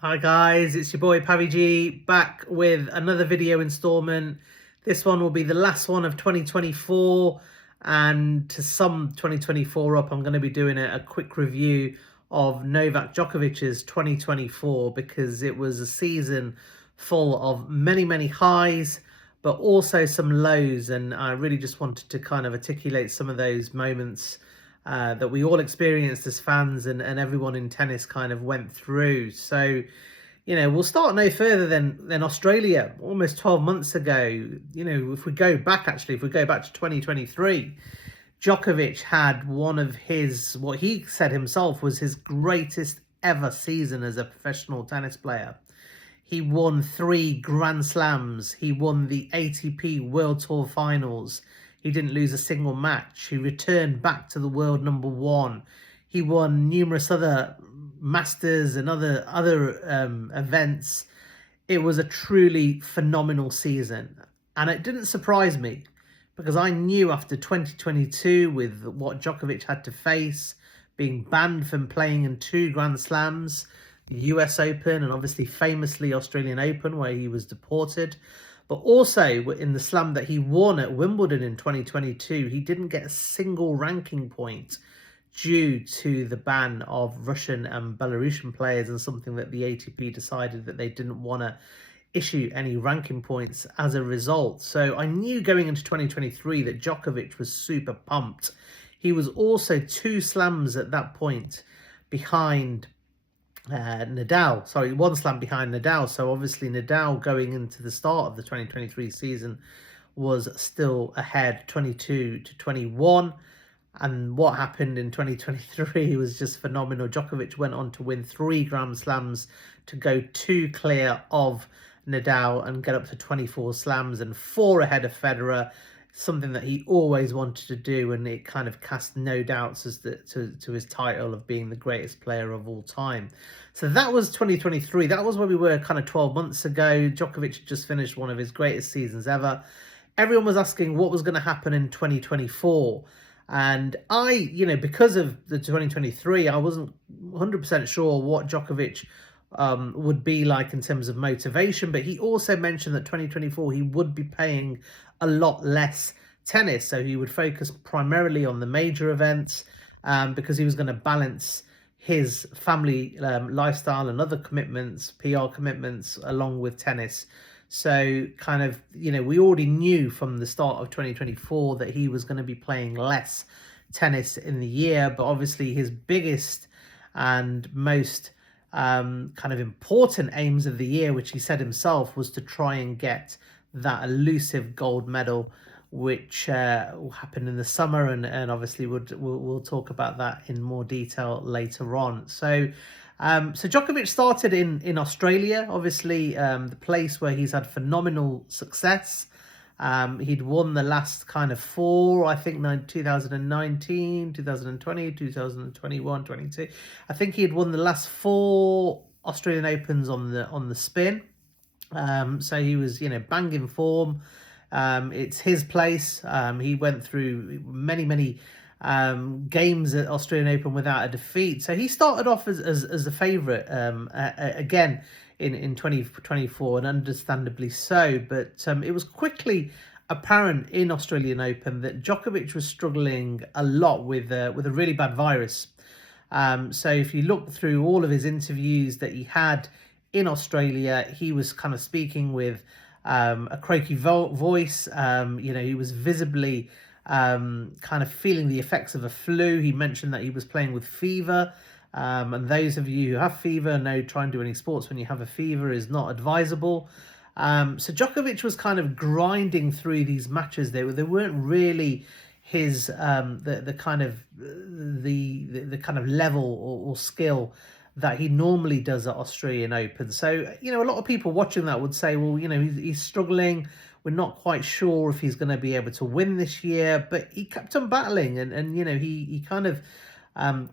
Hi guys, it's your boy Pavi G back with another video installment. This one will be the last one of 2024, and to sum 2024 up, I'm going to be doing a quick review of Novak Djokovic's 2024 because it was a season full of many highs but also some lows, and I really just wanted to kind of articulate some of those moments that we all experienced as fans and everyone in tennis kind of went through. So, we'll start no further than Australia almost 12 months ago. If we go back to 2023, Djokovic had one of his, what he said himself was his greatest ever season as a professional tennis player. He won 3 Grand Slams. He won the ATP World Tour Finals. He didn't lose a single match. He returned back to the world number one. He won numerous other Masters and other events. It was a truly phenomenal season. And it didn't surprise me because I knew after 2022, with what Djokovic had to face, being banned from playing in 2 Grand Slams, the US Open and obviously famously Australian Open, where he was deported, but also in the slam that he won at Wimbledon in 2022, he didn't get a single ranking point due to the ban of Russian and Belarusian players, and something that the ATP decided that they didn't want to issue any ranking points as a result. So I knew going into 2023 that Djokovic was super pumped. He was also 2 slams at that point behind Nadal. Sorry, 1 slam behind Nadal. So obviously Nadal going into the start of the 2023 season was still ahead 22-21. And what happened in 2023 was just phenomenal. Djokovic went on to win 3 Grand Slams to go 2 clear of Nadal and get up to 24 slams and 4 ahead of Federer, something that he always wanted to do, and it kind of cast no doubts as to his title of being the greatest player of all time. So that was 2023. That was where we were kind of 12 months ago. Djokovic had just finished one of his greatest seasons ever. Everyone was asking what was going to happen in 2024. And because of the 2023, I wasn't 100% sure what Djokovic would be like in terms of motivation. But he also mentioned that 2024 he would be playing a lot less tennis. So he would focus primarily on the major events because he was going to balance his family lifestyle and other commitments, PR commitments, along with tennis. So kind of, we already knew from the start of 2024 that he was going to be playing less tennis in the year. But obviously his biggest and most kind of important aims of the year, which he said himself, was to try and get that elusive gold medal, which will happen in the summer. And obviously we'll talk about that in more detail later on. So Djokovic started in Australia, obviously the place where he's had phenomenal success. He'd won the last kind of 4, I think 2019, 2020, 2021, 22. I think he had won the last 4 Australian Opens on the spin. So he was, banging form. It's his place. He went through many games at Australian Open without a defeat. So he started off as a favourite again in 2024, and understandably so. But it was quickly apparent in Australian Open that Djokovic was struggling a lot with a really bad virus. So if you look through all of his interviews that he had in Australia, he was kind of speaking with a croaky voice. He was visibly kind of feeling the effects of a flu. He mentioned that he was playing with fever. And those of you who have fever know try and do any sports when you have a fever is not advisable. So Djokovic was kind of grinding through these matches. They weren't really his the kind of level or skill that he normally does at Australian Open. So, a lot of people watching that would say, well, he's struggling. We're not quite sure if he's going to be able to win this year, but he kept on battling, and he kind of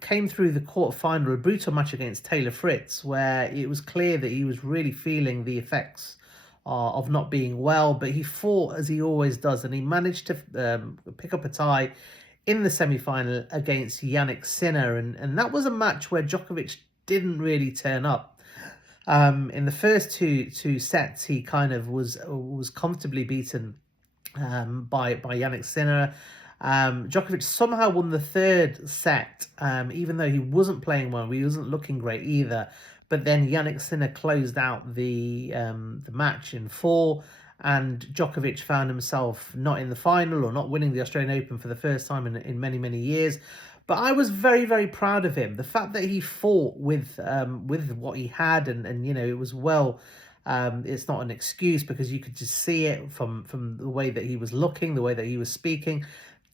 came through the quarterfinal, a brutal match against Taylor Fritz, where it was clear that he was really feeling the effects of not being well, but he fought as he always does, and he managed to pick up a tie in the semi-final against Jannik Sinner, and that was a match where Djokovic didn't really turn up. In the first two sets, he kind of was comfortably beaten by Yannick Sinner. Djokovic somehow won the third set, even though he wasn't playing well. He wasn't looking great either. But then Yannick Sinner closed out the match in four, and Djokovic found himself not in the final or not winning the Australian Open for the first time in many, many years. But I was very, very proud of him. The fact that he fought with what he had, and it was well. It's not an excuse, because you could just see it from the way that he was looking, the way that he was speaking.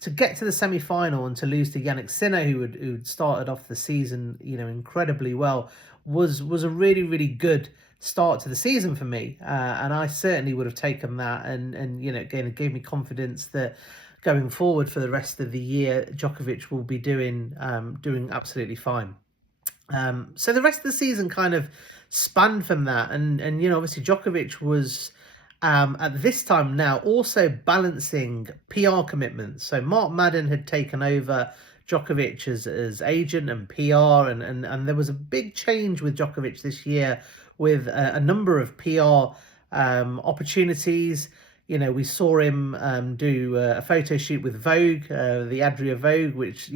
To get to the semi-final and to lose to Yannick Sinner, who'd started off the season, incredibly well, was a really, really good start to the season for me. And I certainly would have taken that, and again, it gave me confidence that going forward for the rest of the year, Djokovic will be doing absolutely fine. So the rest of the season kind of spanned from that, and obviously Djokovic was at this time now also balancing PR commitments. So Mark Madden had taken over Djokovic as agent and PR, and there was a big change with Djokovic this year with a number of PR opportunities. We saw him do a photo shoot with Vogue, the Adria Vogue, which,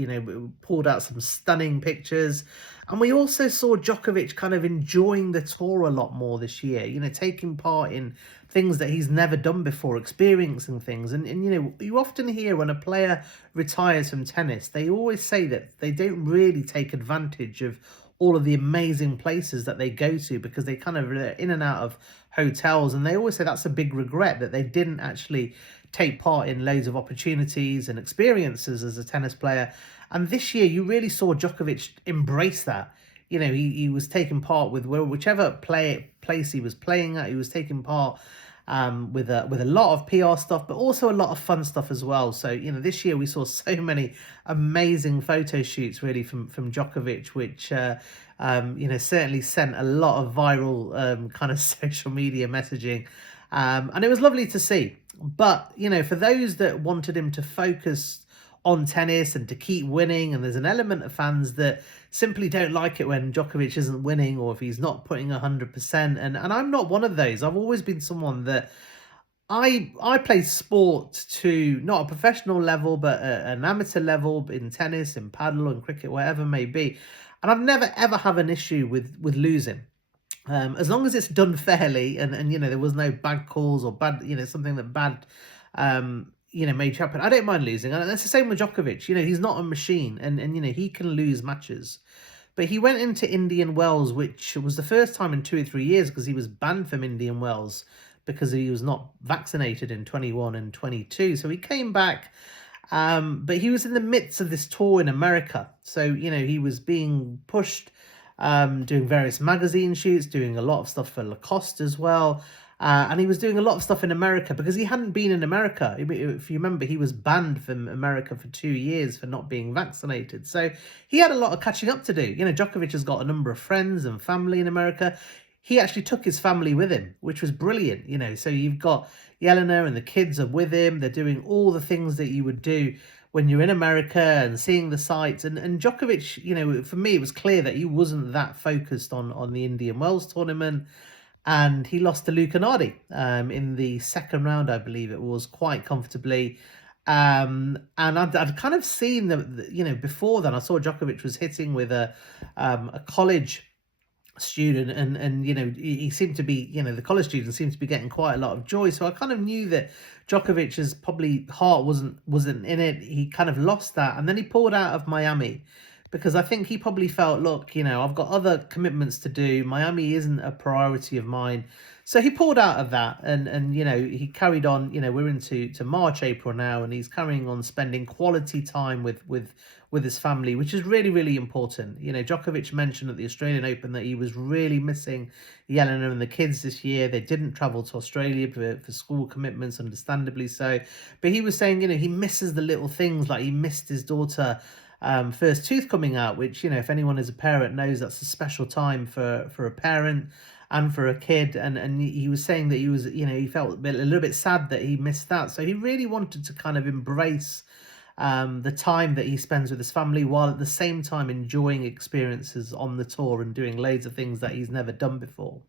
pulled out some stunning pictures. And we also saw Djokovic kind of enjoying the tour a lot more this year, taking part in things that he's never done before, experiencing things. And you often hear when a player retires from tennis, they always say that they don't really take advantage of all of the amazing places that they go to, because they kind of are in and out of hotels, and they always say that's a big regret, that they didn't actually take part in loads of opportunities and experiences as a tennis player. And this year you really saw Djokovic embrace that. He was taking part with whichever place he was playing at. He was taking part with a lot of PR stuff, but also a lot of fun stuff as well. So this year we saw so many amazing photo shoots really from Djokovic, which certainly sent a lot of viral kind of social media messaging, and it was lovely to see. But for those that wanted him to focus on tennis and to keep winning, and there's an element of fans that simply don't like it when Djokovic isn't winning, or if he's not putting 100%, and I'm not one of those. I've always been someone that I play sport to not a professional level, but an amateur level in tennis, in paddle, and cricket, whatever it may be, and I've never ever have an issue with losing. As long as it's done fairly, and there was no bad calls or bad, something that bad made happen. I don't mind losing, and that's the same with Djokovic. He's not a machine, and he can lose matches. But he went into Indian Wells, which was the first time in 2 or 3 years, because he was banned from Indian Wells because he was not vaccinated in 21 and 22. So he came back, but he was in the midst of this tour in America. So he was being pushed, doing various magazine shoots, doing a lot of stuff for Lacoste as well. And he was doing a lot of stuff in America because he hadn't been in America. If you remember, he was banned from America for 2 years for not being vaccinated. So he had a lot of catching up to do. Djokovic has got a number of friends and family in America. He actually took his family with him, which was brilliant. So you've got Yelena and the kids are with him. They're doing all the things that you would do when you're in America and seeing the sights. And Djokovic, for me, it was clear that he wasn't that focused on the Indian Wells tournament. And he lost to Luca Nardi in the second round, I believe it was, quite comfortably. And I'd kind of seen before then, I saw Djokovic was hitting with a college student, and he seemed to be, the college student seemed to be getting quite a lot of joy. So I kind of knew that Djokovic's probably heart wasn't in it. He kind of lost that, and then he pulled out of Miami, because I think he probably felt, look, I've got other commitments to do. Miami isn't a priority of mine. So he pulled out of that, and he carried on. We're into March, April now, and he's carrying on spending quality time with his family, which is really, really important. Djokovic mentioned at the Australian Open that he was really missing Yelena and the kids this year. They didn't travel to Australia for school commitments, understandably so. But he was saying, he misses the little things, like he missed his daughter first tooth coming out, which if anyone is a parent knows that's a special time for a parent and for a kid, and he was saying that he was he felt a little bit sad that he missed that. So he really wanted to kind of embrace the time that he spends with his family, while at the same time enjoying experiences on the tour and doing loads of things that he's never done before.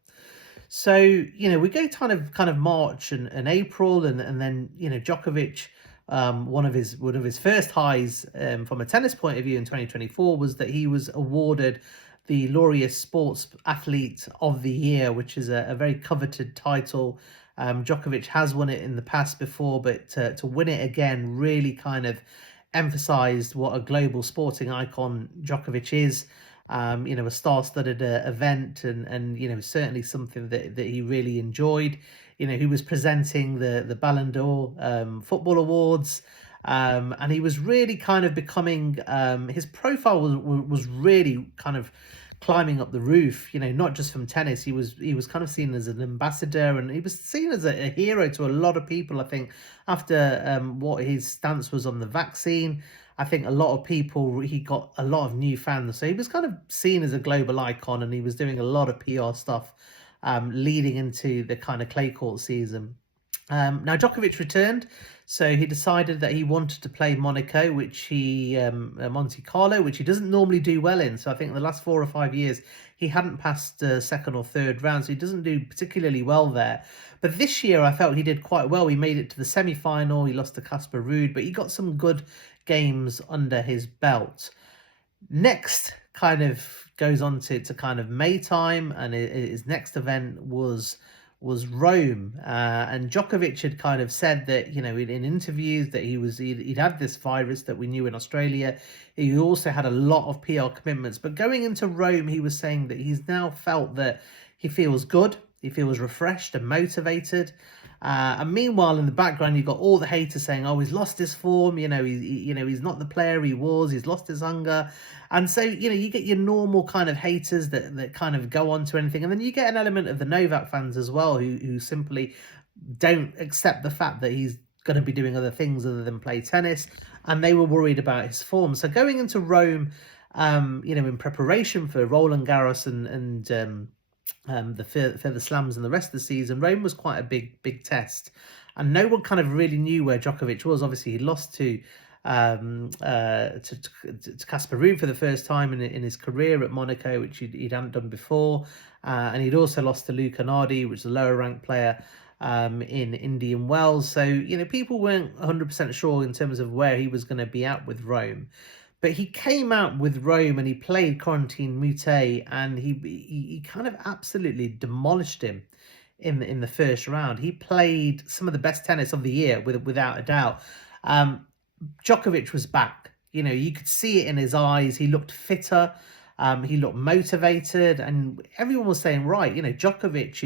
So, we go kind of March and April, and then, Djokovic, one of his first highs, from a tennis point of view in 2024, was that he was awarded the Laureus Sports Athlete of the Year, which is a very coveted title. Djokovic has won it in the past before, but to win it again really kind of emphasized what a global sporting icon Djokovic is. A star-studded event, and certainly something that he really enjoyed. He was presenting the Ballon d'Or football awards, and he was really kind of becoming, his profile was really kind of climbing up the roof. Not just from tennis. He was kind of seen as an ambassador, and he was seen as a hero to a lot of people. I think after what his stance was on the vaccine, I think a lot of people, he got a lot of new fans. So he was kind of seen as a global icon, and he was doing a lot of PR stuff leading into the kind of clay court season. Now Djokovic returned, so he decided that he wanted to play Monaco, Monte Carlo, which he doesn't normally do well in. So I think the last 4 or 5 years he hadn't passed second or third round, so he doesn't do particularly well there. But this year I felt he did quite well. He made it to the semi-final. He lost to Casper Ruud, but he got some good games under his belt. Next kind of goes on to kind of May time, and his next event was Rome. And Djokovic had kind of said that, in interviews, that he'd had this virus that we knew in Australia. He also had a lot of PR commitments. But going into Rome, he was saying that he's now felt that he feels good. He feels refreshed and motivated. And meanwhile, in the background, you've got all the haters saying, "Oh, he's lost his form. He's not the player he was. He's lost his hunger." And so, you get your normal kind of haters that kind of go on to anything, and then you get an element of the Novak fans as well, who simply don't accept the fact that he's going to be doing other things other than play tennis, and they were worried about his form. So going into Rome, in preparation for Roland Garros and the further slams and the rest of the season, Rome was quite a big test, and no one kind of really knew where Djokovic was. Obviously, he lost to Casper Ruud for the first time in his career at Monaco, which he hadn't done before, and he'd also lost to Luca Nardi, which is a lower ranked player in Indian Wells. So people weren't 100% sure in terms of where he was going to be at with Rome. But he came out with Rome and he played Corentin Moutet, and he kind of absolutely demolished him in the first round. He played some of the best tennis of the year, without a doubt. Djokovic was back. You could see it in his eyes. He looked fitter. He looked motivated, and everyone was saying, right, Djokovic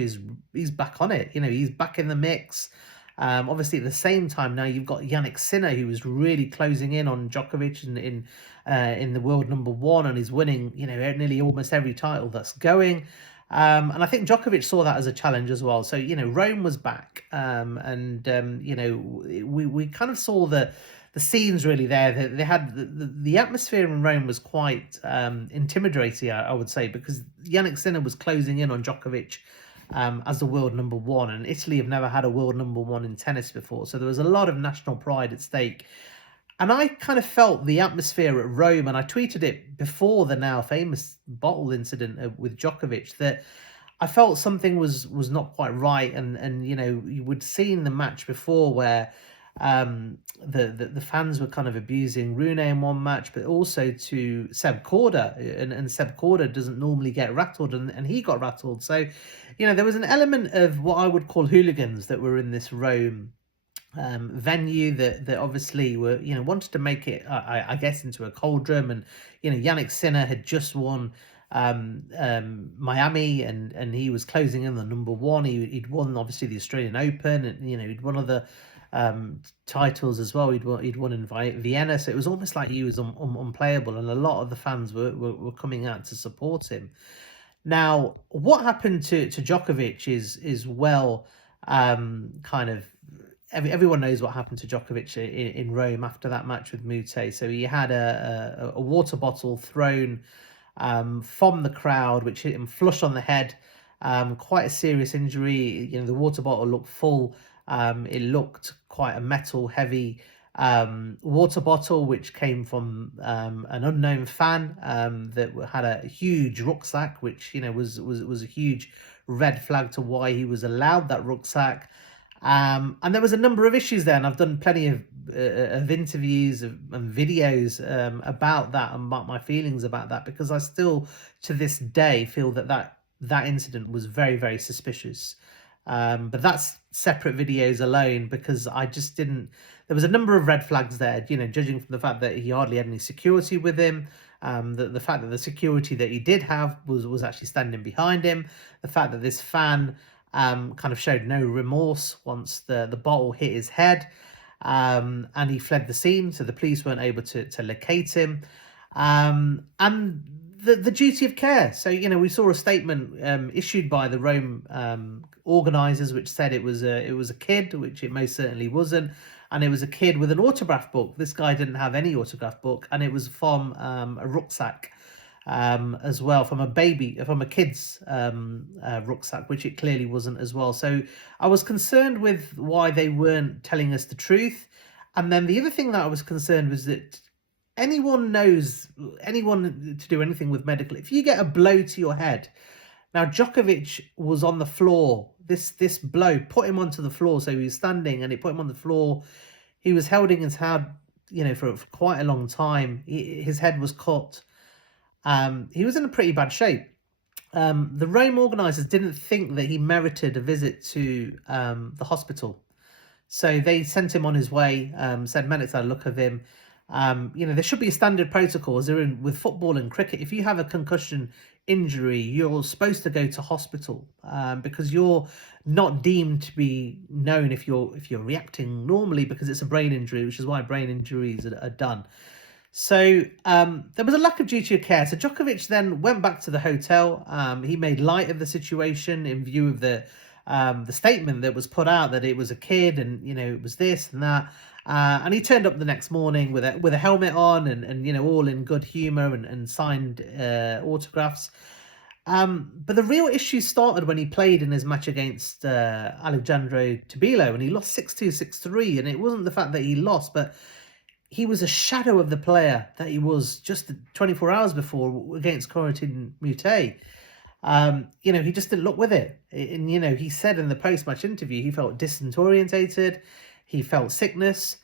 he's back on it. He's back in the mix. Obviously, at the same time now, you've got Jannik Sinner, who is really closing in on Djokovic in the world number one, and he's winning, nearly almost every title that's going. And I think Djokovic saw that as a challenge as well. So, Rome was back, and we kind of saw the scenes really there. They had the atmosphere in Rome was quite intimidating, I would say, because Jannik Sinner was closing in on Djokovic as the world number one, and Italy have never had a world number one in tennis before, so there was a lot of national pride at stake. And I kind of felt the atmosphere at Rome, and I tweeted it before the now famous bottle incident with Djokovic, that I felt something was not quite right. And you would see in the match before where the fans were kind of abusing Rune in one match, but also to Seb Korda, and Seb Korda doesn't normally get rattled, and he got rattled. So there was an element of what I would call hooligans that were in this Rome venue that obviously were wanted to make it I guess into a cauldron. And Jannik Sinner had just won Miami, and he was closing in the number one. He'd won obviously the Australian Open, and he'd won other titles as well. He'd won in Vienna, so it was almost like he was unplayable, and a lot of the fans were coming out to support him. Now, what happened to Djokovic is well, kind of everyone knows what happened to Djokovic in Rome after that match with Moutet. So he had a water bottle thrown from the crowd, which hit him flush on the head. Quite a serious injury. The water bottle looked full. It looked quite a metal heavy water bottle, which came from an unknown fan that had a huge rucksack, which was a huge red flag to why he was allowed that rucksack. And there was a number of issues there, and I've done plenty of interviews and videos about that and about my feelings about that, because I still, to this day, feel that incident was very, very suspicious. But that's separate videos alone, because I just didn't. There was a number of red flags there, judging from the fact that he hardly had any security with him, the fact that the security that he did have was actually standing behind him, the fact that this fan kind of showed no remorse once the bottle hit his head, and he fled the scene, so the police weren't able to locate him, and the duty of care. So we saw a statement issued by the Rome organisers, which said it was a kid, which it most certainly wasn't, and it was a kid with an autograph book. This guy didn't have any autograph book, and it was from a rucksack. As well, from a kid's rucksack, which it clearly wasn't as well. So I was concerned with why they weren't telling us the truth. And then the other thing that I was concerned was that anyone to do anything with medical, if you get a blow to your head, now Djokovic was on the floor. This blow put him onto the floor, so he was standing, and it put him on the floor. He was holding his head, for quite a long time. His head was cut. He was in a pretty bad shape. The Rome organisers didn't think that he merited a visit to the hospital, so they sent him on his way. Said medics had a look of him. There should be a standard protocol, as there with football and cricket. If you have a concussion injury, you're supposed to go to hospital, because you're not deemed to be known if you're reacting normally, because it's a brain injury, which is why brain injuries are done. So there was a lack of duty of care. So Djokovic then went back to the hotel. He made light of the situation in view of the statement that was put out that it was a kid, and it was this and that. And he turned up the next morning with a helmet on, and all in good humor, and signed autographs. But the real issue started when he played in his match against Alejandro Tabilo, and he lost 6-2, 6-3. And it wasn't the fact that he lost, but he was a shadow of the player that he was just 24 hours before against Corotin Mute. He just didn't look with it. And, he said in the post-match interview, he felt disorientated, he felt sickness,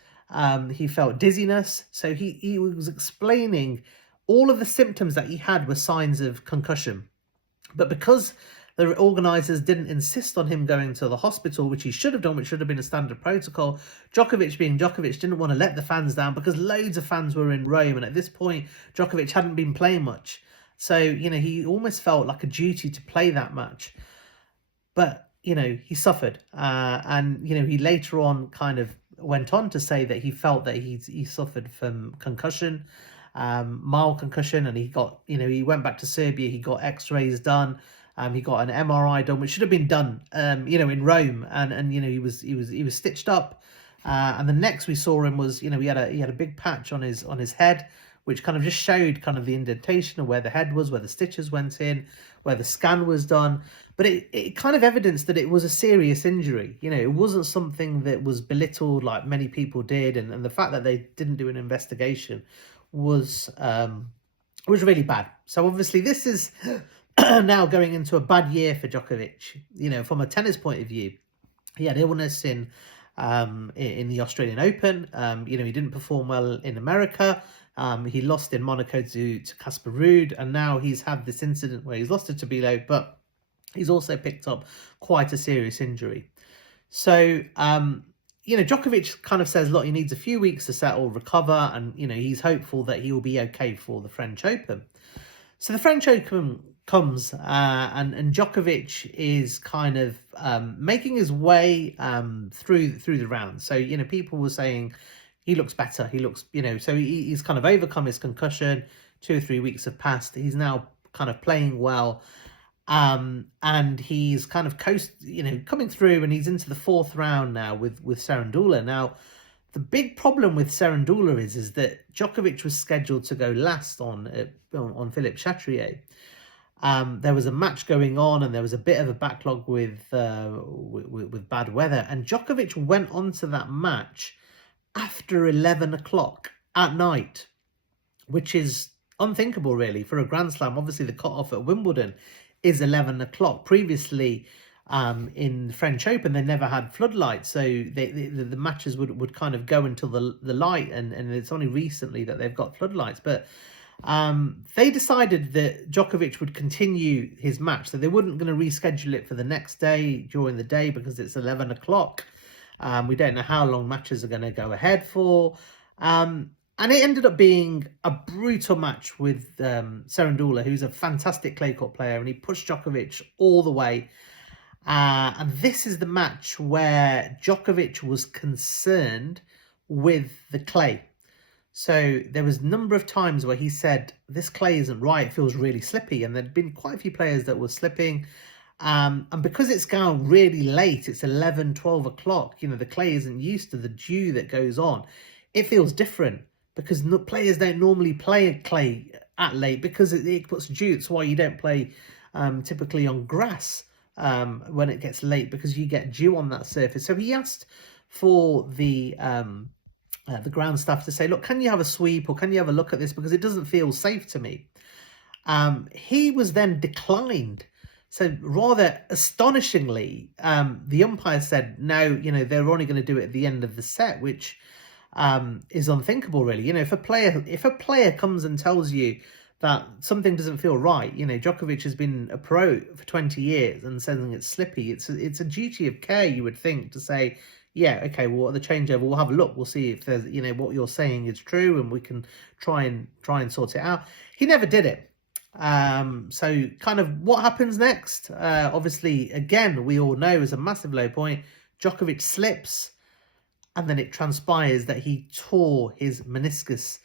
he felt dizziness. So he was explaining all of the symptoms that he had were signs of concussion. But because the organisers didn't insist on him going to the hospital, which he should have done, which should have been a standard protocol, Djokovic, being Djokovic, didn't want to let the fans down, because loads of fans were in Rome, and at this point, Djokovic hadn't been playing much. So, he almost felt like a duty to play that match. But, he suffered. And, he later on kind of went on to say that he felt that he suffered from concussion, mild concussion, and he got, he went back to Serbia, he got x-rays done. He got an MRI done, which should have been done, in Rome, and he was stitched up. And the next we saw him was, he had a big patch on his head, which kind of just showed kind of the indentation of where the head was, where the stitches went in, where the scan was done. But it kind of evidenced that it was a serious injury. It wasn't something that was belittled like many people did, and the fact that they didn't do an investigation was really bad. So obviously this is now going into a bad year for Djokovic. From a tennis point of view, he had illness in the Australian Open. He didn't perform well in America. He lost in Monaco to Casper Ruud, and now he's had this incident where he's lost to Tabilo, but he's also picked up quite a serious injury. So, Djokovic kind of says, look, he needs a few weeks to settle, recover, and, he's hopeful that he will be okay for the French Open. So the French Open comes, and Djokovic is kind of making his way through the rounds. So, people were saying he looks better. He looks, so he's kind of overcome his concussion. 2 or 3 weeks have passed. He's now kind of playing well. And he's kind of coming through, and he's into the 4th round now with Serendula. Now, the big problem with Serendula is that Djokovic was scheduled to go last on Philippe Chatrier. There was a match going on, and there was a bit of a backlog with bad weather. And Djokovic went onto that match after 11 o'clock at night, which is unthinkable, really, for a Grand Slam. Obviously, the cut-off at Wimbledon is 11 o'clock. Previously, in the French Open, they never had floodlights, so the matches would kind of go until the light, and it's only recently that they've got floodlights. But they decided that Djokovic would continue his match, so they weren't going to reschedule it for the next day during the day because it's 11 o'clock. We don't know how long matches are going to go ahead for. And it ended up being a brutal match with Cerundolo, who's a fantastic clay court player, and he pushed Djokovic all the way. And this is the match where Djokovic was concerned with the clay. So there was a number of times where he said, this clay isn't right, it feels really slippy. And there'd been quite a few players that were slipping. And because it's gone really late, it's 11, 12 o'clock, you know, the clay isn't used to the dew that goes on. It feels different because players don't normally play clay at late because it puts dew. It's why you don't play typically on grass when it gets late, because you get dew on that surface. So he asked for the ground staff to say, look, can you have a sweep or can you have a look at this, because it doesn't feel safe to me. He was then declined. So rather astonishingly, the umpire said, no, you know, they're only going to do it at the end of the set, which is unthinkable, really. You know, if a player comes and tells you that something doesn't feel right, you know, Djokovic has been a pro for 20 years and saying it's slippy, it's a duty of care, you would think, to say, yeah, okay, well, at the changeover, we'll have a look. We'll see if there's, you know, what you're saying is true, and we can try and sort it out. He never did it. So kind of what happens next? Obviously, again, we all know is a massive low point. Djokovic slips, and then it transpires that he tore his meniscus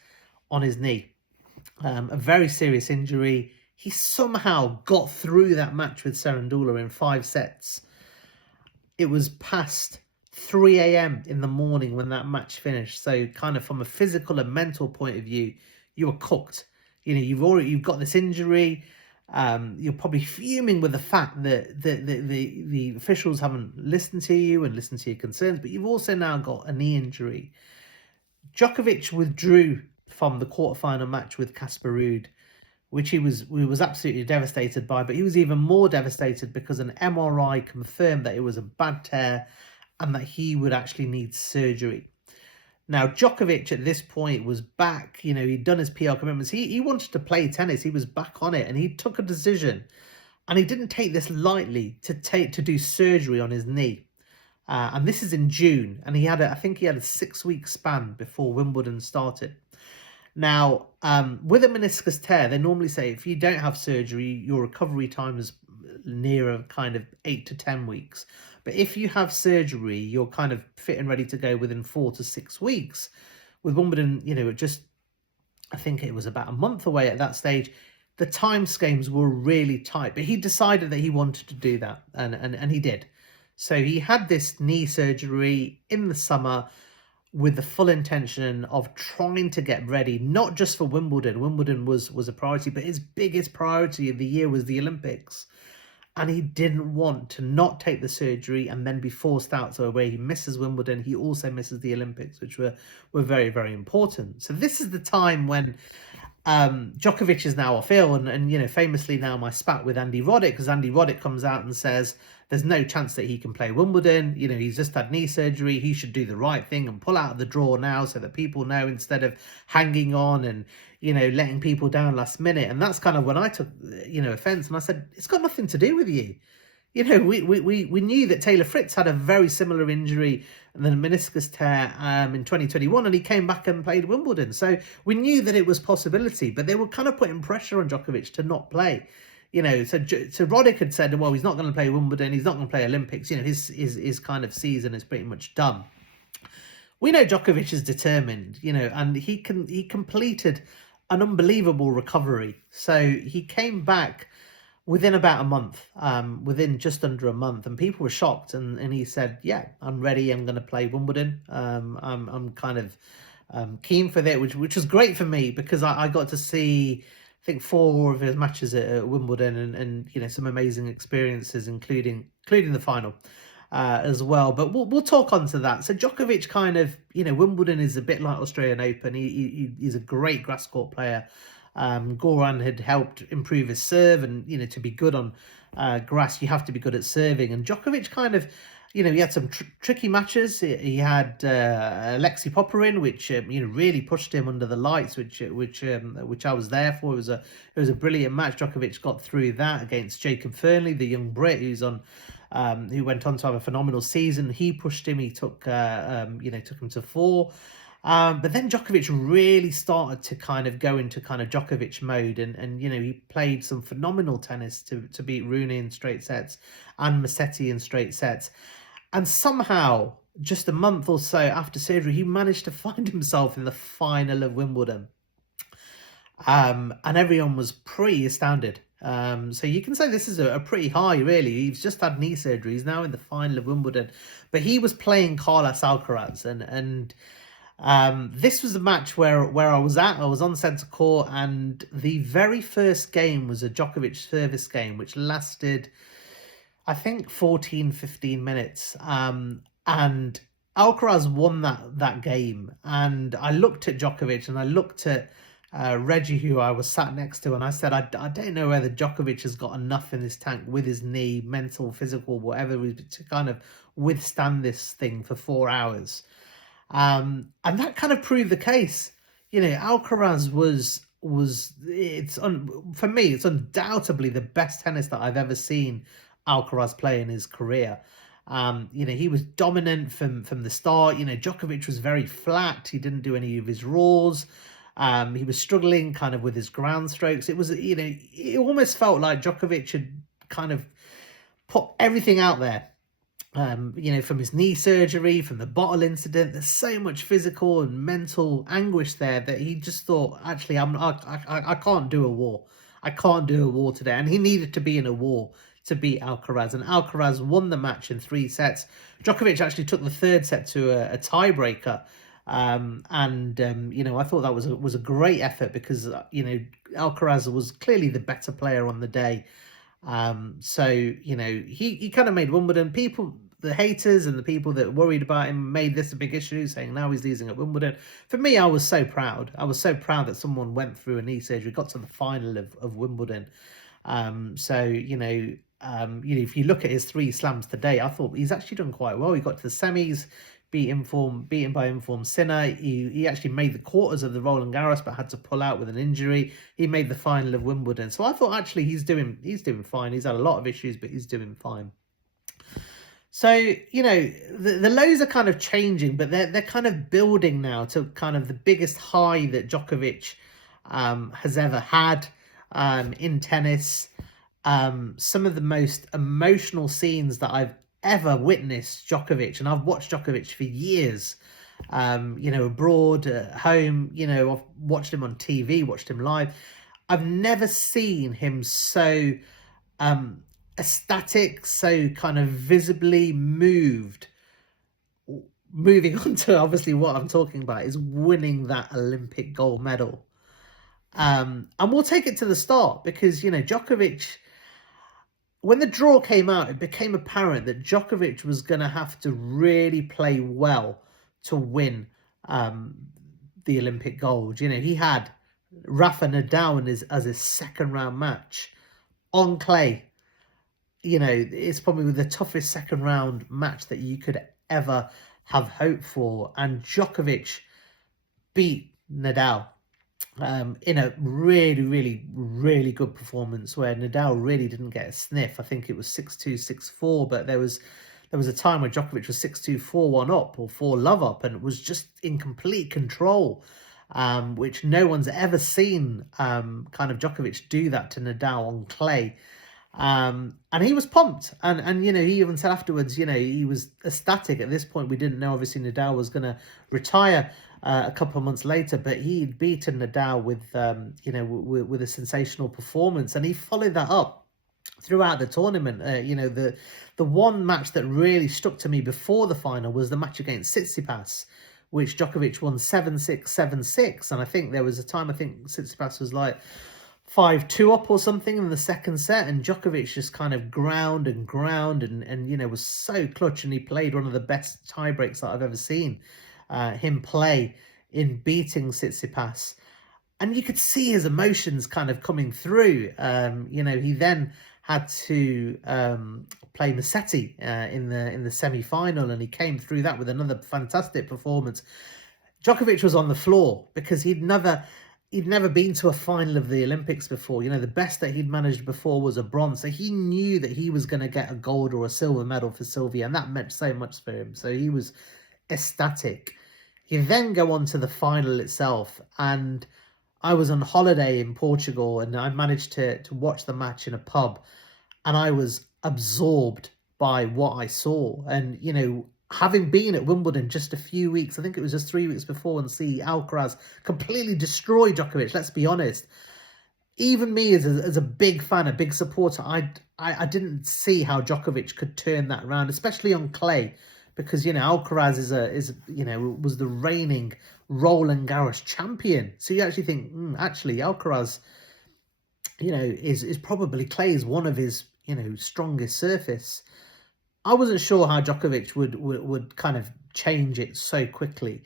on his knee. A very serious injury. He somehow got through that match with Cerundolo in 5 sets. It was past 3 a.m. in the morning when that match finished. So kind of from a physical and mental point of view, you were cooked. You know, you've got this injury. You're probably fuming with the fact that the officials haven't listened to you and listened to your concerns, but you've also now got a knee injury. Djokovic withdrew from the quarterfinal match with Casper Ruud, which he was absolutely devastated by, but he was even more devastated because an MRI confirmed that it was a bad tear and that he would actually need surgery. Now, Djokovic at this point was back. You know, he'd done his PR commitments. He wanted to play tennis. He was back on it, and he took a decision. And he didn't take this lightly to do surgery on his knee. And this is in June. And I think he had a 6-week span before Wimbledon started. Now, with a meniscus tear, they normally say if you don't have surgery, your recovery time is nearer kind of 8 to 10 weeks. But if you have surgery, you're kind of fit and ready to go within 4 to 6 weeks. With Wimbledon, you know, I think it was about a month away at that stage. The timescales were really tight, but he decided that he wanted to do that, and he did. So he had this knee surgery in the summer with the full intention of trying to get ready, not just for Wimbledon. Wimbledon was a priority, but his biggest priority of the year was the Olympics. And he didn't want to not take the surgery and then be forced out. So where he misses Wimbledon, he also misses the Olympics, which were very, very important. So this is the time when Djokovic is now off ill. And you know, famously now my spat with Andy Roddick, because Andy Roddick comes out and says there's no chance that he can play Wimbledon. You know, he's just had knee surgery. He should do the right thing and pull out of the draw now so that people know, instead of hanging on and, you know, letting people down last minute. And that's kind of when I took, you know, offense. And I said, it's got nothing to do with you. You know, we knew that Taylor Fritz had a very similar injury and then a meniscus tear in 2021, and he came back and played Wimbledon. So we knew that it was a possibility, but they were kind of putting pressure on Djokovic to not play. You know, so Roddick had said, well, he's not going to play Wimbledon, he's not going to play Olympics. You know, his kind of season is pretty much done. We know Djokovic is determined, you know, and he completed an unbelievable recovery. So he came back within about a month, within just under a month, and people were shocked. And he said, yeah, I'm ready. I'm going to play Wimbledon. I'm kind of keen for that, which was great for me, because I got to see, I think, 4 of his matches at Wimbledon, and you know, some amazing experiences, including the final. as well. But we'll talk on to that. So Djokovic kind of, Wimbledon is a bit like Australian Open. He's a great grass court player. Goran had helped improve his serve, and to be good on grass, you have to be good at serving. And Djokovic kind of, he had some tricky matches. He had Alexei Popyrin, which really pushed him under the lights, which I was there for. It was a brilliant match. Djokovic got through that against Jacob Fernley, the young Brit who went on to have a phenomenal season. He pushed him. He took him to 4. But then Djokovic really started to kind of go into kind of Djokovic mode, and he played some phenomenal tennis to beat Rooney in straight sets and Musetti in straight sets. And somehow, just a month or so after surgery, he managed to find himself in the final of Wimbledon. And everyone was pretty astounded. So you can say this is a pretty high, really. He's just had knee surgery. He's now in the final of Wimbledon. But he was playing Carlos Alcaraz. And this was the match where I was at. I was on centre court. And the very first game was a Djokovic service game, which lasted, I think, 14, 15 minutes. And Alcaraz won that game. And I looked at Djokovic and I looked at Reggie, who I was sat next to, and I said, I don't know whether Djokovic has got enough in his tank with his knee, mental, physical, whatever, to kind of withstand this thing for 4 hours. And that kind of proved the case. Alcaraz for me, it's undoubtedly the best tennis that I've ever seen Alcaraz play in his career. He was dominant from the start. Djokovic was very flat. He didn't do any of his raws. He was struggling kind of with his ground strokes. It was, it almost felt like Djokovic had kind of put everything out there. From his knee surgery, from the bottle incident, there's so much physical and mental anguish there that he just thought, actually, I can't do a war. I can't do a war today. And he needed to be in a war to beat Alcaraz. And Alcaraz won the match in 3 sets. Djokovic actually took the 3rd set to a tiebreaker. I thought that was a great effort because Alcaraz was clearly the better player on the day. He kind of made Wimbledon. People, the haters and the people that worried about him, made this a big issue, saying now he's losing at Wimbledon. For me, I was so proud. I was so proud that someone went through a knee surgery, got to the final of Wimbledon. If you look at his 3 slams today, I thought he's actually done quite well. He got to the semis, beaten by informed Sinner. He actually made the quarters of the Roland Garros, but had to pull out with an injury. He made the final of Wimbledon. So I thought actually he's doing fine. He's had a lot of issues, but he's doing fine. So, the lows are kind of changing, but they're kind of building now to kind of the biggest high that Djokovic has ever had in tennis. Some of the most emotional scenes that I've ever witnessed Djokovic, and I've watched Djokovic for years, abroad, at home, I've watched him on TV, watched him live. I've never seen him so ecstatic, so kind of visibly moving on to obviously what I'm talking about is winning that Olympic gold medal. And we'll take it to the start because, Djokovic, when the draw came out, it became apparent that Djokovic was going to have to really play well to win the Olympic gold. He had Rafa Nadal as his 2nd round match on clay. It's probably the toughest 2nd round match that you could ever have hoped for. And Djokovic beat Nadal in a really, really, really good performance where Nadal really didn't get a sniff. I think it was 6-2, 6-4, but there was a time where Djokovic was 6-2, 4-1 up or 4-love up and was just in complete control, which no one's ever seen kind of Djokovic do that to Nadal on clay. And he was pumped. And he even said afterwards, he was ecstatic. At this point, we didn't know, obviously, Nadal was going to retire a couple of months later, but he'd beaten Nadal with a sensational performance, and he followed that up throughout the tournament. The one match that really stuck to me before the final was the match against Tsitsipas, which Djokovic won 7-6, 7-6, and I think there was a time, I think Tsitsipas was like 5-2 up or something in the second set, and Djokovic just kind of ground and you know, was so clutch, and he played one of the best tie breaks that I've ever seen him play in beating Tsitsipas. And you could see his emotions kind of coming through. You know, he then had to play Musetti in the semi-final, and he came through that with another fantastic performance. Djokovic was on the floor because he'd never been to a final of the Olympics before. You know, the best that he'd managed before was a bronze. So he knew that he was going to get a gold or a silver medal for Sylvia, and that meant so much for him. So he was ecstatic. He then go on to the final itself, and I was on holiday in Portugal, and I managed to watch the match in a pub, and I was absorbed by what I saw. And, you know, having been at Wimbledon just a few weeks, I think it was just 3 weeks before, and see Alcaraz completely destroy Djokovic, let's be honest. Even me as a big fan, a big supporter, I didn't see how Djokovic could turn that around, especially on clay, because, you know, Alcaraz is you know, was the reigning Roland Garros champion. So you actually think, actually Alcaraz, you know, is probably clay is one of his, you know, strongest surface. I wasn't sure how Djokovic would kind of change it so quickly.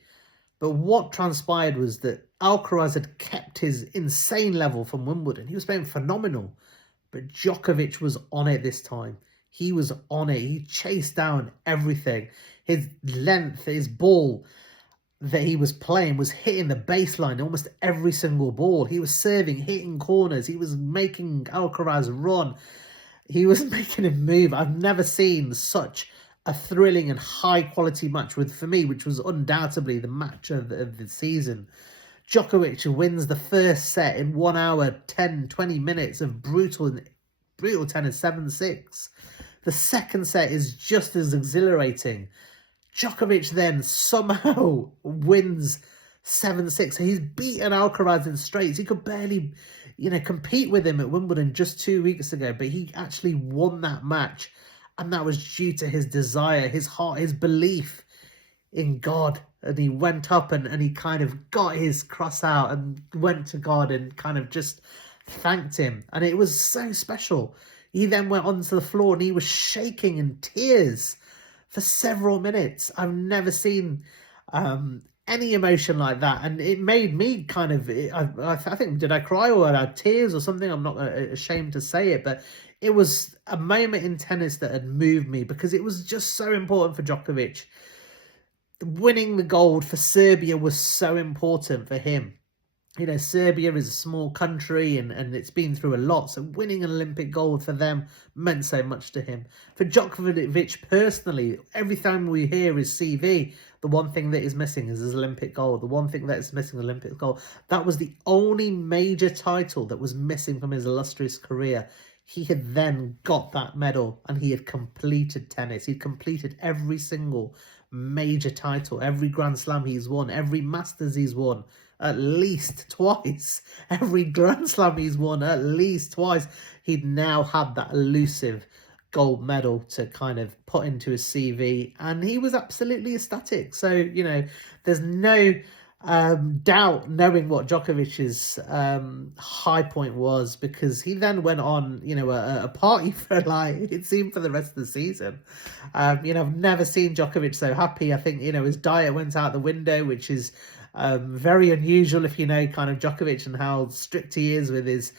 But what transpired was that Alcaraz had kept his insane level from Wimbledon. He was playing phenomenal. But Djokovic was on it this time. He was on it. He chased down everything. His length, his ball that he was playing was hitting the baseline almost every single ball. He was serving, hitting corners. He was making Alcaraz run. He was making him move. I've never seen such a thrilling and high-quality match, for me, which was undoubtedly the match of the season. Djokovic wins the first set in 1 hour, 10, 20 minutes of brutal tennis, 7-6. The second set is just as exhilarating. Djokovic then somehow wins 7-6. So he's beaten Alcaraz in straights. He could barely, you know, compete with him at Wimbledon just 2 weeks ago, but he actually won that match. And that was due to his desire, his heart, his belief in God. And he went up and he kind of got his cross out and went to God and kind of just thanked him. And it was so special. He then went onto the floor and he was shaking in tears for several minutes. I've never seen any emotion like that. And it made me kind of, I think, did I cry or I had tears or something? I'm not ashamed to say it, but it was a moment in tennis that had moved me because it was just so important for Djokovic. Winning the gold for Serbia was so important for him. You know, Serbia is a small country and it's been through a lot. So winning an Olympic gold for them meant so much to him. For Djokovic personally, every time we hear his CV, the one thing that is missing is his Olympic gold. The one thing that is missing, Olympic gold. That was the only major title that was missing from his illustrious career. He had then got that medal and he had completed tennis. He'd completed every single major title, every Grand Slam he's won, every Masters he's won at least twice, every Grand Slam he's won at least twice. He'd now had that elusive gold medal to kind of put into his CV, and he was absolutely ecstatic. So, you know, there's no doubt knowing what Djokovic's high point was, because he then went on, you know, a party for, like, it seemed for the rest of the season. You know, I've never seen Djokovic so happy. I think, you know, his diet went out the window, which is very unusual if you know kind of Djokovic and how strict he is with his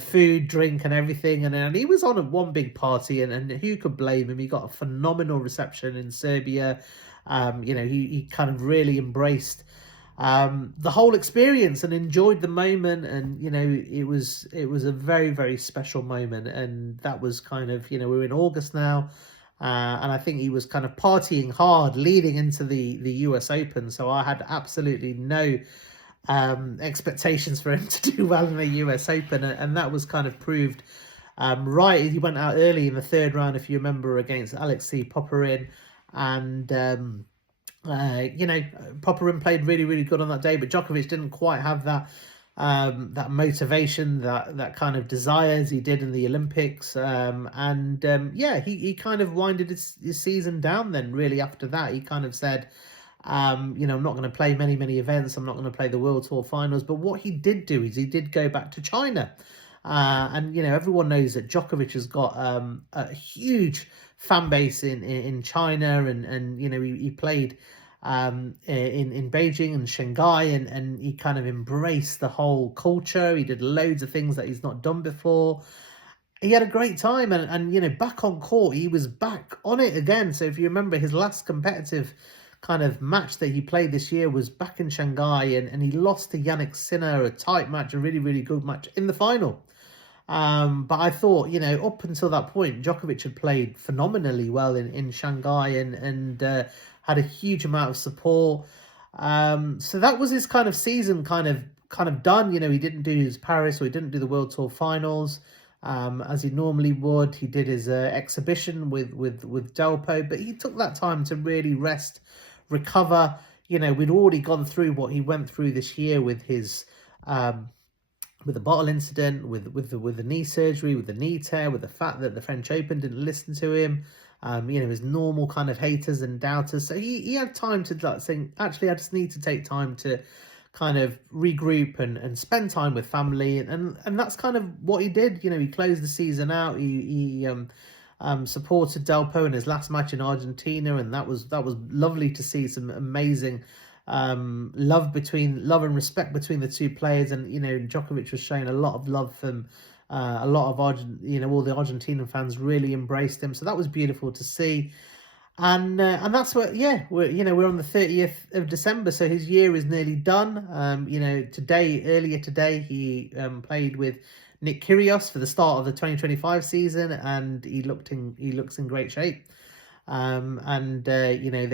food, drink and everything. And he was on one big party, and who could blame him? He got a phenomenal reception in Serbia. You know, he kind of really embraced the whole experience and enjoyed the moment. And, you know, it was a very, very special moment. And that was kind of, you know, we're in August now. And I think he was kind of partying hard leading into the US Open. So I had absolutely no expectations for him to do well in the US Open. And that was kind of proved right. He went out early in the third round, if you remember, against Alexei Popyrin. And, you know, Popyrin played really, really good on that day. But Djokovic didn't quite have that motivation, that kind of desire as he did in the Olympics. Yeah, he kind of winded his season down then, really. After that, he kind of said, you know, I'm not going to play many events. I'm not going to play the World Tour finals. But what he did do is he did go back to China. And everyone knows that Djokovic has got a huge fan base in China, and he played in Beijing and Shanghai, and he kind of embraced the whole culture. He did loads of things that he's not done before. He had a great time, and back on court, he was back on it again. So if you remember, his last competitive kind of match that he played this year was back in Shanghai, and he lost to Yannick Sinner, a tight match, a really, really good match in the final. But I thought, up until that point, Djokovic had played phenomenally well in Shanghai, and had a huge amount of support. So that was his kind of season kind of done. He didn't do his Paris, or he didn't do the World Tour finals as he normally would. He did his exhibition with Delpo, but he took that time to really rest, recover. We'd already gone through what he went through this year with his with the bottle incident, with the knee surgery, with the knee tear, with the fact that the French Open didn't listen to him, his normal kind of haters and doubters. So he had time to think, actually, I just need to take time to kind of regroup and spend time with family, and that's kind of what he did. He closed the season out. He supported Delpo in his last match in Argentina, and that was lovely to see. Some amazing love and respect between the two players, and Djokovic was showing a lot of love from a lot of all the Argentinian fans really embraced him, so that was beautiful to see. And that's what, we're on the 30th of December, so his year is nearly done. Earlier today, he played with Nick Kyrgios for the start of the 2025 season, and he looks in great shape. They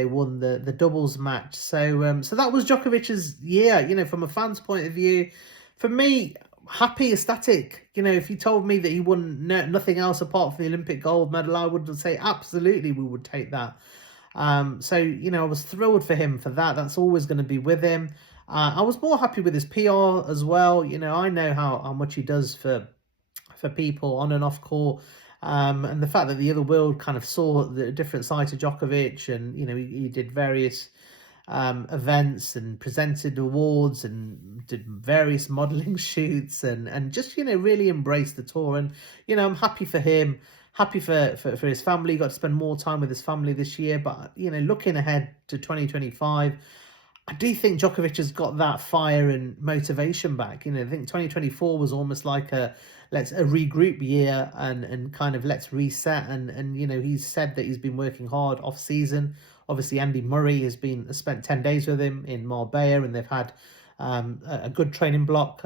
won the doubles match. So that was Djokovic's year. From a fan's point of view, for me, happy, ecstatic. If you told me that he won nothing else apart from the Olympic gold medal, I would say absolutely we would take that. I was thrilled for him for that. That's always going to be with him. I was more happy with his PR as well. I know how much he does for people on and off court. And the fact that the other world kind of saw the different side to Djokovic, and he did various events and presented awards and did various modeling shoots, and just really embraced the tour. And I'm happy for him, happy for his family. He got to spend more time with his family this year. But looking ahead to 2025, I do think Djokovic has got that fire and motivation back. I think 2024 was almost like a regroup year, and kind of let's reset. And he's said that he's been working hard off season. Obviously, Andy Murray has spent 10 days with him in Marbella, and they've had a good training block.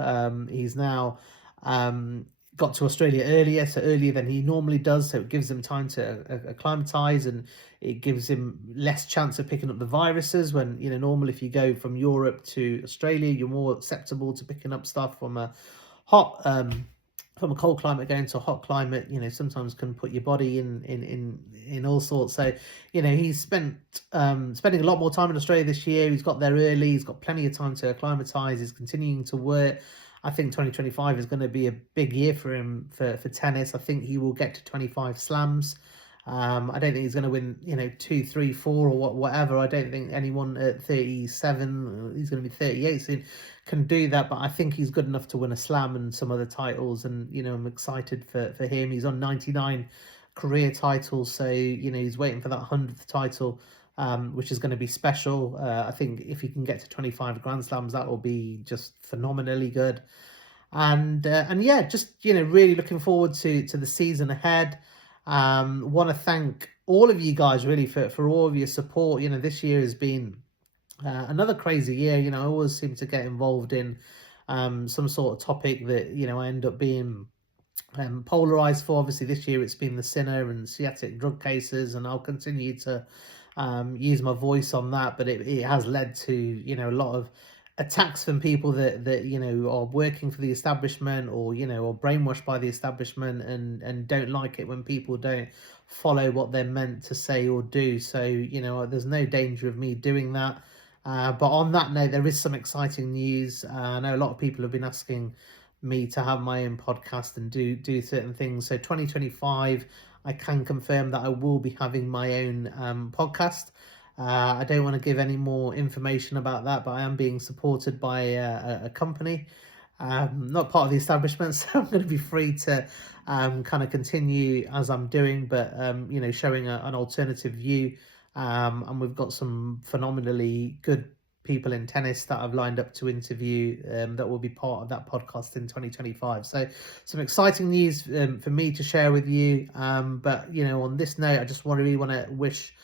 He's now got to Australia earlier than he normally does, so it gives him time to acclimatise, and it gives him less chance of picking up the viruses. When normally if you go from Europe to Australia, you're more susceptible to picking up stuff from a cold climate going to a hot climate. Sometimes can put your body in all sorts. So he's spending a lot more time in Australia this year. He's got there early. He's got plenty of time to acclimatise. He's continuing to work. I think 2025 is going to be a big year for him for tennis. I think he will get to 25 slams. I don't think he's going to win, 2, 3, 4 or whatever. I don't think anyone at 37, he's going to be 38 soon, can do that. But I think he's good enough to win a slam and some other titles. And, I'm excited for him. He's on 99 career titles. So, he's waiting for that 100th title, which is going to be special. I think if he can get to 25 Grand Slams, that will be just phenomenally good. And just really looking forward to the season ahead. Want to thank all of you guys really for all of your support. This year has been another crazy year. I always seem to get involved in some sort of topic that I end up being polarized for. Obviously this year it's been the Sinner and sciatic drug cases, and I'll continue to use my voice on that, but it has led to a lot of attacks from people that are working for the establishment, or or brainwashed by the establishment, and don't like it when people don't follow what they're meant to say or do. So there's no danger of me doing that. But on that note, there is some exciting news. I know a lot of people have been asking me to have my own podcast and do certain things. So 2025, I can confirm that I will be having my own podcast. I don't want to give any more information about that, but I am being supported by a company not part of the establishment, so I'm going to be free to kind of continue as I'm doing, but showing an alternative view. And we've got some phenomenally good people in tennis that I've lined up to interview that will be part of that podcast in 2025. So some exciting news for me to share with you. But on this note, I just really want to wish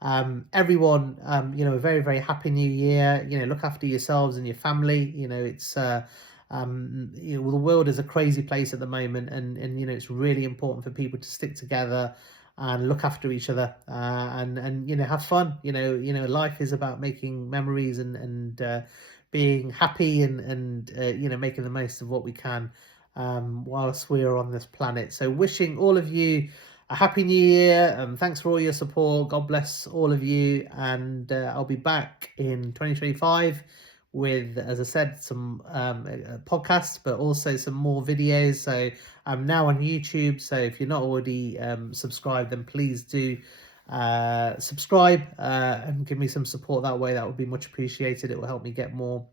everyone a very, very happy new year. Look after yourselves and your family. It's the world is a crazy place at the moment, and it's really important for people to stick together and look after each other, and have fun. Life is about making memories and being happy and making the most of what we can whilst we're on this planet. So wishing all of you a happy new year. Thanks for all your support. God bless all of you, and I'll be back in 2025 with, as I said, some podcasts, but also some more videos. So I'm now on YouTube, so if you're not already subscribed, then please do subscribe and give me some support that way. That would be much appreciated. It will help me get more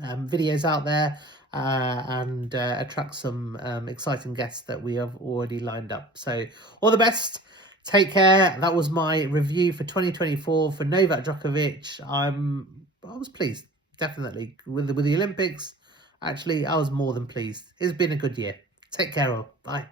videos out there and attract some exciting guests that we have already lined up. So all the best. Take care. That was my review for 2024 for Novak Djokovic. I was pleased, definitely, with the Olympics. Actually, I was more than pleased. It's been a good year. Take care all. Bye.